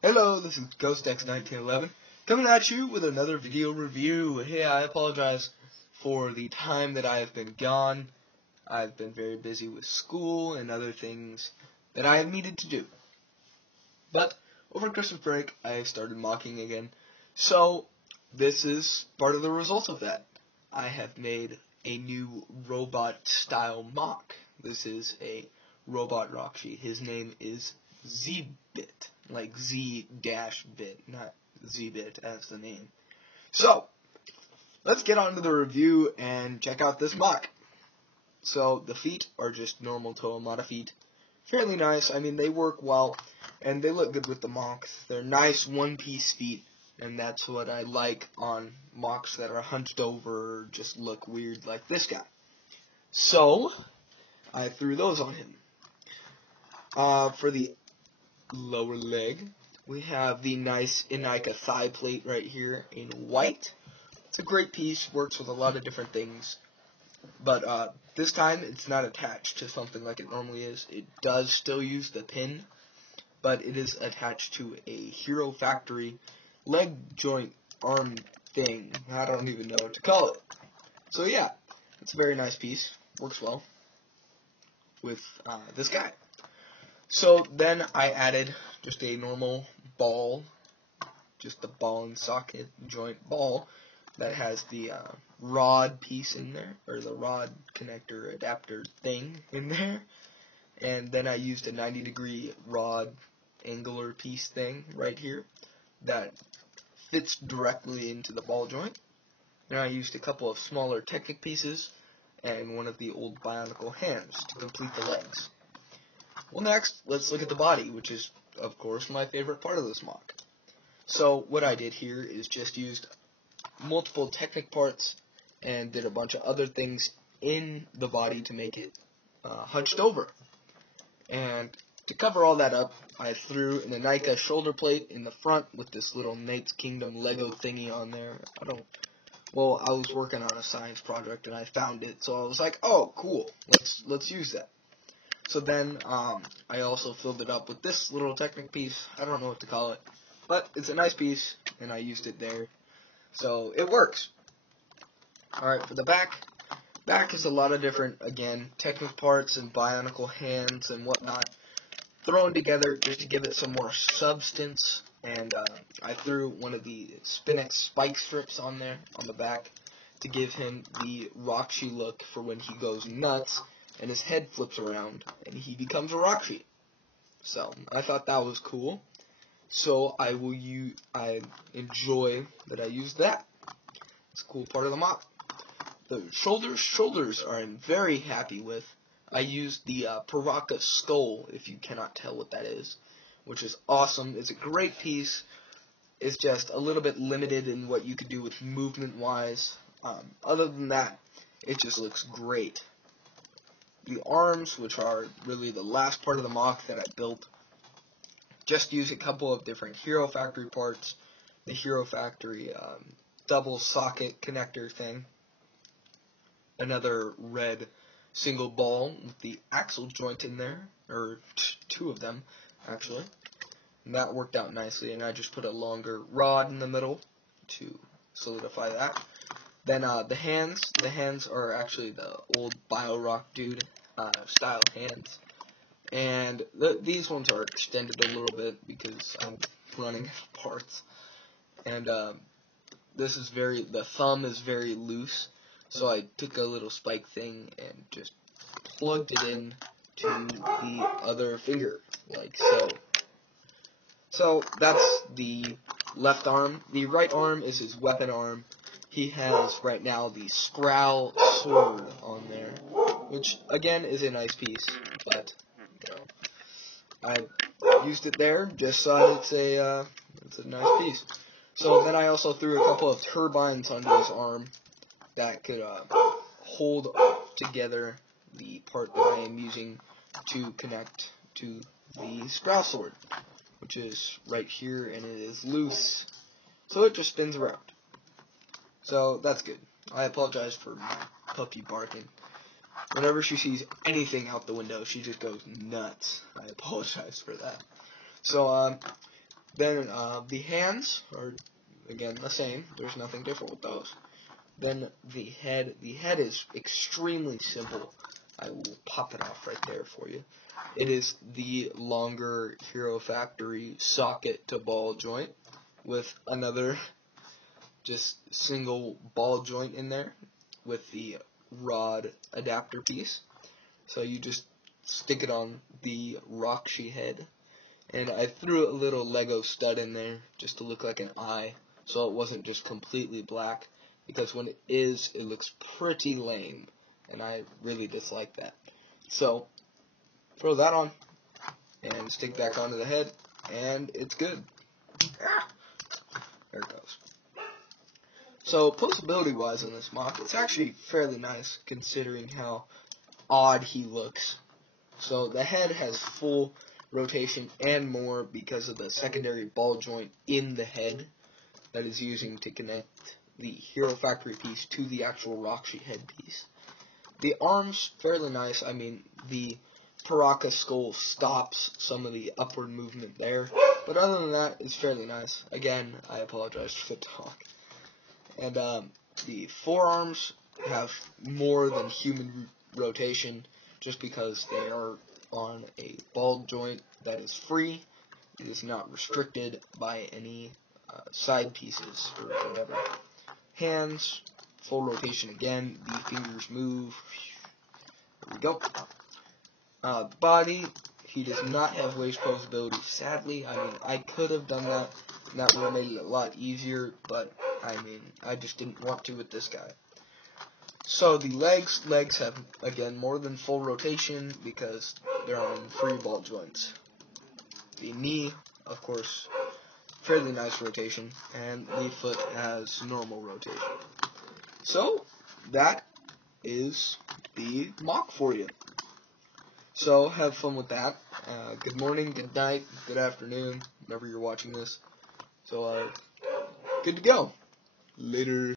Hello, this is GhostX1911 coming at you with another video review. Hey, I apologize for the time that I have been gone. I've been very busy with school and other things that I have needed to do. But over Christmas break, I started mocking again. So this is part of the result of that. I have made a new robot-style mock. This is a robot Roxy. His name is Z-Bit, like Z-Bit, not Z-Bit as the name. So, let's get on to the review and check out this mock. So, the feet are just normal Toyomata feet. Fairly nice. I mean, they work well, and they look good with the mocks. They're nice one-piece feet, and that's what I like on mocks that are hunched over or just look weird like this guy. So, I threw those on him. For the lower leg, we have the nice Inika thigh plate right here in white. It's a great piece, works with a lot of different things, but this time it's not attached to something like it normally is. It does still use the pin, but it is attached to a Hero Factory leg joint arm thing. I don't even know what to call it. So yeah, it's a very nice piece, works well with this guy. So then I added just a normal ball, just the ball and socket joint ball that has the rod piece in there, or the rod connector adapter thing in there. And then I used a 90-degree rod angular piece thing right here that fits directly into the ball joint. And I used a couple of smaller Technic pieces and one of the old Bionicle hands to complete the legs. Well, next, let's look at the body, which is, of course, my favorite part of this mock. So, what I did here is just used multiple Technic parts and did a bunch of other things in the body to make it hunched over. And to cover all that up, I threw an Inika shoulder plate in the front with this little Nate's Kingdom Lego thingy on there. I was working on a science project and I found it, so I was like, oh, cool, let's use that. So then, I also filled it up with this little Technic piece. I don't know what to call it, but it's a nice piece, and I used it there. So, it works. Alright, for the back. Back is a lot of different, again, Technic parts and Bionicle hands and whatnot thrown together just to give it some more substance. And I threw one of the Spinex spike strips on there, on the back, to give him the Roxy look for when he goes nuts and his head flips around, and he becomes a Roxy. So, I thought that was cool. So, I enjoy that I used that. It's a cool part of the mock. The shoulders I'm very happy with. I used the Paraka skull, if you cannot tell what that is, which is awesome. It's a great piece. It's just a little bit limited in what you could do with movement-wise. Other than that, it just looks great. The arms, which are really the last part of the mock that I built, just use a couple of different Hero Factory parts. The Hero Factory double socket connector thing. Another red single ball with the axle joint in there, or two of them, actually. And that worked out nicely, and I just put a longer rod in the middle to solidify that. Then the hands are actually the old BioRock dude style hands, and these ones are extended a little bit because I'm running out of parts. And the thumb is very loose, so I took a little spike thing and just plugged it in to the other finger, like so. So that's the left arm. The right arm is his weapon arm. He has, right now, the Skrull sword on there, which, again, is a nice piece, but, you know, I used it there, just thought it's a nice piece. So then I also threw a couple of turbines under his arm that could hold together the part that I am using to connect to the Skrull sword, which is right here, and it is loose, so it just spins around. So, that's good. I apologize for my puppy barking. Whenever she sees anything out the window, she just goes nuts. I apologize for that. So, Then the hands are, again, the same. There's nothing different with those. Then the head is extremely simple. I will pop it off right there for you. It is the longer Hero Factory socket to ball joint with another just single ball joint in there with the rod adapter piece. So you just stick it on the Roxy head. And I threw a little Lego stud in there just to look like an eye, so it wasn't just completely black, because when it is, it looks pretty lame, and I really dislike that. So, throw that on, and stick back onto the head, and it's good. There it goes. So, posability-wise in this MOC, it's actually fairly nice, considering how odd he looks. So, the head has full rotation and more because of the secondary ball joint in the head that is using to connect the Hero Factory piece to the actual Roxy head piece. The arms, fairly nice. I mean, the Paraka skull stops some of the upward movement there, but other than that, it's fairly nice. Again, I apologize for the talk. And the forearms have more than human rotation just because they are on a ball joint that is free. It is not restricted by any side pieces or whatever. Hands, full rotation again. The fingers move. There we go. The body, he does not have waist posability, sadly. I mean, I could have done that, and that would have made it a lot easier, but, I mean, I just didn't want to with this guy. So the legs have, again, more than full rotation because they're on free ball joints. The knee, of course, fairly nice rotation, and the foot has normal rotation. So, that is the MOC for you. So, have fun with that. Good morning, good night, good afternoon, whenever you're watching this. So, good to go. Later.